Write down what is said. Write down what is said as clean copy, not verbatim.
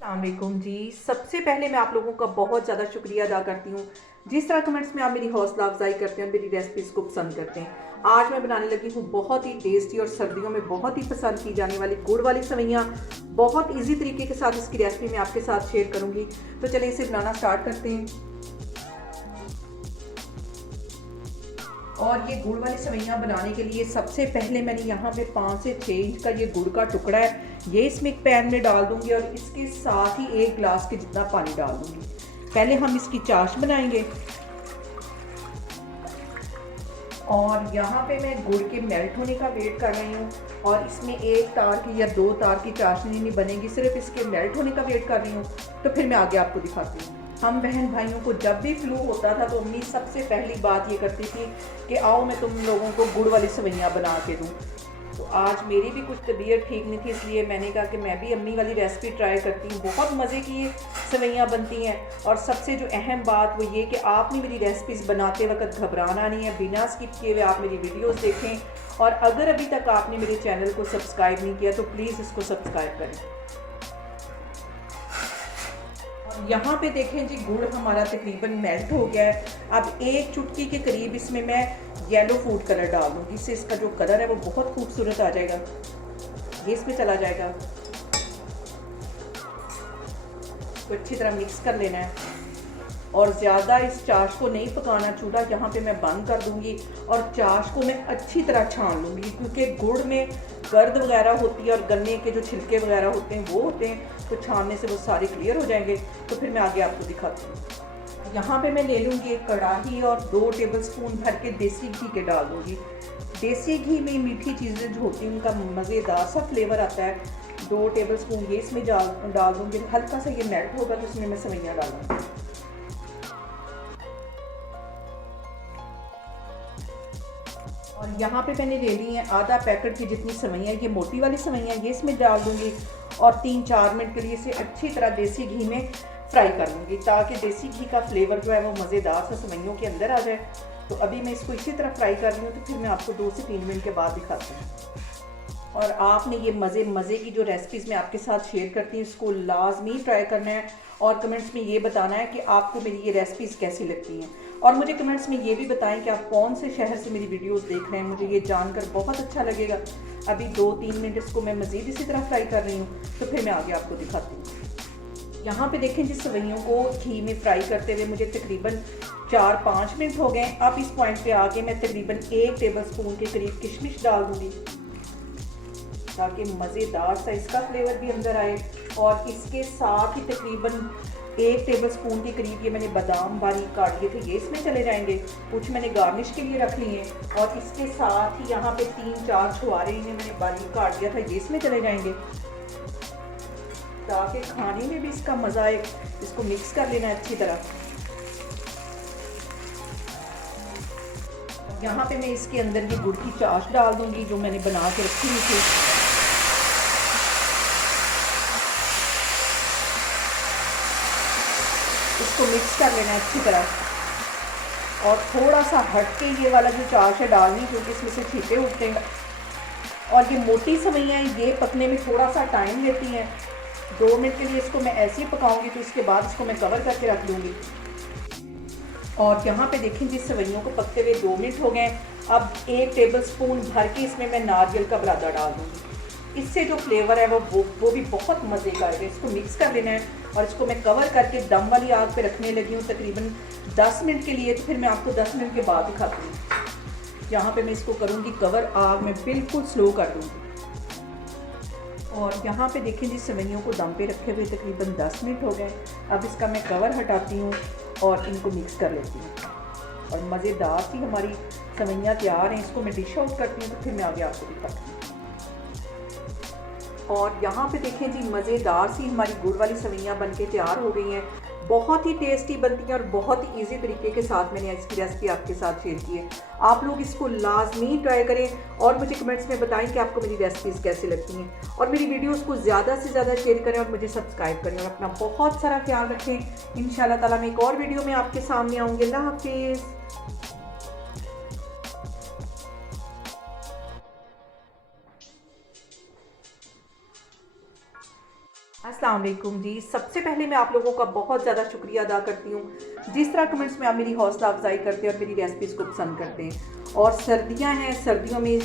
अस्सलामुअलैकुम जी। सबसे पहले मैं आप लोगों का बहुत ज़्यादा शुक्रिया अदा करती हूँ जिस तरह कमेंट्स में आप मेरी हौसला अफजाई करते हैं और मेरी रेसिपीज़ को पसंद करते हैं। आज मैं बनाने लगी हूँ बहुत ही टेस्टी और सर्दियों में बहुत ही पसंद की जाने वाली गुड़ वाली सवैयाँ। बहुत इजी तरीके के साथ इसकी रेसिपी मैं आपके साथ शेयर करूँगी। तो चलिए इसे बनाना स्टार्ट करते हैं। और ये गुड़ वाली सवैयाँ बनाने के लिए सबसे पहले मैंने यहाँ पे 5 से 6 इंच का ये गुड़ का टुकड़ा है, ये इसमें एक पैन में डाल दूंगी और इसके साथ ही 1 गिलास के जितना पानी डाल दूंगी। पहले हम इसकी चाश बनाएंगे और यहाँ पे मैं गुड़ के मेल्ट होने का वेट कर रही हूँ और इसमें 1 तार की या 2 तार की चाशनी नहीं बनेगी, सिर्फ इसके मेल्ट होने का वेट कर रही हूँ। तो फिर मैं आगे आपको दिखाती हूँ। हम बहन भाइयों को जब भी फ्लू होता था तो अम्मी सबसे पहली बात ये करती थी कि आओ मैं तुम लोगों को गुड़ वाली सवैयाँ बना के दूँ। तो आज मेरी भी कुछ तबीयत ठीक नहीं थी, इसलिए मैंने कहा कि मैं भी अम्मी वाली रेसिपी ट्राई करती हूँ। बहुत मज़े की ये सवैयाँ बनती हैं और सबसे जो अहम बात वो ये कि आपने मेरी रेसिपीज़ बनाते वक्त घबराना नहीं है, बिना स्किप किए हुए आप मेरी वीडियोस देखें। और अगर अभी तक आपने मेरे चैनल को सब्सक्राइब नहीं किया तो प्लीज़ इसको सब्सक्राइब करें। यहाँ पे देखें जी, गुड़ हमारा तकरीबन मेल्ट हो गया है। अब 1 चुटकी के करीब इसमें मैं येलो फूड कलर डाल दूँगी, इससे इसका जो कलर है वो बहुत खूबसूरत आ जाएगा। ये इसमें चला जाएगा तो अच्छी तरह मिक्स कर लेना है और ज़्यादा इस चाश को नहीं पकाना। चूल्हा यहाँ पे मैं बंद कर दूँगी और चाश को मैं अच्छी तरह छान लूँगी, क्योंकि गुड़ में गर्द वगैरह होती है और गन्ने के जो छिलके वगैरह होते हैं वो होते हैं, तो छानने से वो सारे क्लियर हो जाएंगे। तो फिर मैं आगे आपको दिखाती हूँ। यहाँ पे मैं ले लूँगी एक कढ़ाई और 2 टेबलस्पून भर के देसी घी के डाल दूँगी। देसी घी में मीठी चीज़ें जो होती हैं उनका मज़ेदार सा फ्लेवर आता है। 2 टेबलस्पून ये इसमें डाल दूँगी। हल्का सा ये मेल्ट होगा तो इसमें मैं सवैयाँ डालूँगी। और यहाँ पे मैंने ले ली है आधा पैकेट की जितनी सवैयाँ, ये मोटी वाली सवैयाँ, ये इसमें डाल दूँगी और 3-4 मिनट के लिए इसे अच्छी तरह देसी घी में फ्राई कर लूँगी, ताकि देसी घी का फ्लेवर जो है वो मज़ेदार सा सवैयों के अंदर आ जाए। तो अभी मैं इसको इसी तरह फ्राई कर रही हूँ, तो फिर मैं आपको 2 से 3 मिनट के बाद दिखाती हूँ। और आपने ये मज़े की जो रेसिपीज़ मैं आपके साथ शेयर करती हूँ इसको लाजमी ट्राई करना है और कमेंट्स में ये बताना है कि आपको मेरी ये रेसिपीज़ कैसी लगती हैं। और मुझे कमेंट्स में ये भी बताएं कि आप कौन से शहर से मेरी वीडियोस देख रहे हैं, मुझे ये जानकर बहुत अच्छा लगेगा। अभी 2-3 मिनट इसको मैं मज़ीद इसी तरह फ्राई कर रही हूँ, तो फिर मैं आगे आपको दिखाती हूँ। यहाँ पे देखें जिस सवैयों को घी में फ्राई करते हुए मुझे तकरीबन 4-5 मिनट हो गए। अब इस पॉइंट पे आके मैं तकरीबन 1 टेबलस्पून के करीब किशमिश डाल दूँगी, ताकि मज़ेदार सा इसका फ्लेवर भी अंदर आए। और इसके साथ ही तकरीबन 1 टेबलस्पून के करीब ये मैंने बादाम बारीक काट लिए थे, ये इसमें चले जाएंगे। कुछ मैंने गार्निश के लिए रख लिए और इसके साथ ही यहाँ पे 3-4 छुहारे इन्हें मैंने बारीक काट दिया था, ये इसमें चले जाएंगे, ताकि खाने में भी इसका मज़ा आए। इसको मिक्स कर लेना अच्छी तरह। यहाँ पे मैं इसके अंदर ये गुड़ की चाश डाल दूंगी जो मैंने बना के रखी हुई थी। इसको मिक्स कर लेना अच्छी तरह और थोड़ा सा हट के ये वाला जो चाश है डालनी, क्योंकि इसमें से छींटे उठते हैं। और ये मोटी सवैयाँ ये पकने में थोड़ा सा टाइम लेती हैं। 2 मिनट के लिए इसको मैं ऐसे ही पकाऊंगी, तो इसके बाद इसको मैं कवर करके रख दूँगी। और यहाँ पे देखें जिस सवैयों को पकते हुए 2 मिनट हो गए। अब 1 टेबलस्पून भर के इसमें मैं नारियल का बुरादा डाल दूँगी। इससे जो फ्लेवर है वो भी बहुत मज़े का आएगा। इसको मिक्स कर लेना है और इसको मैं कवर करके दम वाली आग पे रखने लगी हूँ तकरीबन 10 मिनट के लिए। तो फिर मैं आपको 10 मिनट के बाद दिखाती हूँ। यहाँ पे मैं इसको करूँगी कवर, आग में बिल्कुल स्लो कर दूँगी। और यहाँ पे देखें जिस सवैयों को दम पे रखे हुए तकरीबन 10 मिनट हो गए। अब इसका मैं कवर हटाती हूँ और इनको मिक्स कर लेती हूँ और मज़ेदार सी हमारी सवैयाँ तैयार हैं। इसको मैं डिश आउट करती हूँ, तो फिर मैं आगे आपको दिखाती हूँ। और यहाँ पे देखें जी, मज़ेदार सी हमारी गुड़ वाली सवैयाँ बनके तैयार हो गई हैं। बहुत ही टेस्टी बनती हैं और बहुत ही इजी तरीके के साथ मैंने इसकी रेसिपी आपके साथ शेयर की है। आप लोग इसको लाजमी ट्राई करें और मुझे कमेंट्स में बताएं कि आपको मेरी रेसिपीज़ कैसी लगती हैं। और मेरी वीडियोस को ज़्यादा से ज़्यादा शेयर करें और मुझे सब्सक्राइब करें और अपना बहुत सारा ख्याल रखें। इंशाल्लाह ताला मैं एक और वीडियो में आपके सामने आऊँगी। अल्लाह हाफिज़। अस्सलाम अस्सलाम वालेकुम जी। सबसे पहले मैं आप लोगों का बहुत ज़्यादा शुक्रिया अदा करती हूँ जिस तरह कमेंट्स में आप मेरी हौसला अफजाई करते हैं और मेरी रेसिपीज़ को पसंद करते हैं। और सर्दियाँ हैं, सर्दियों में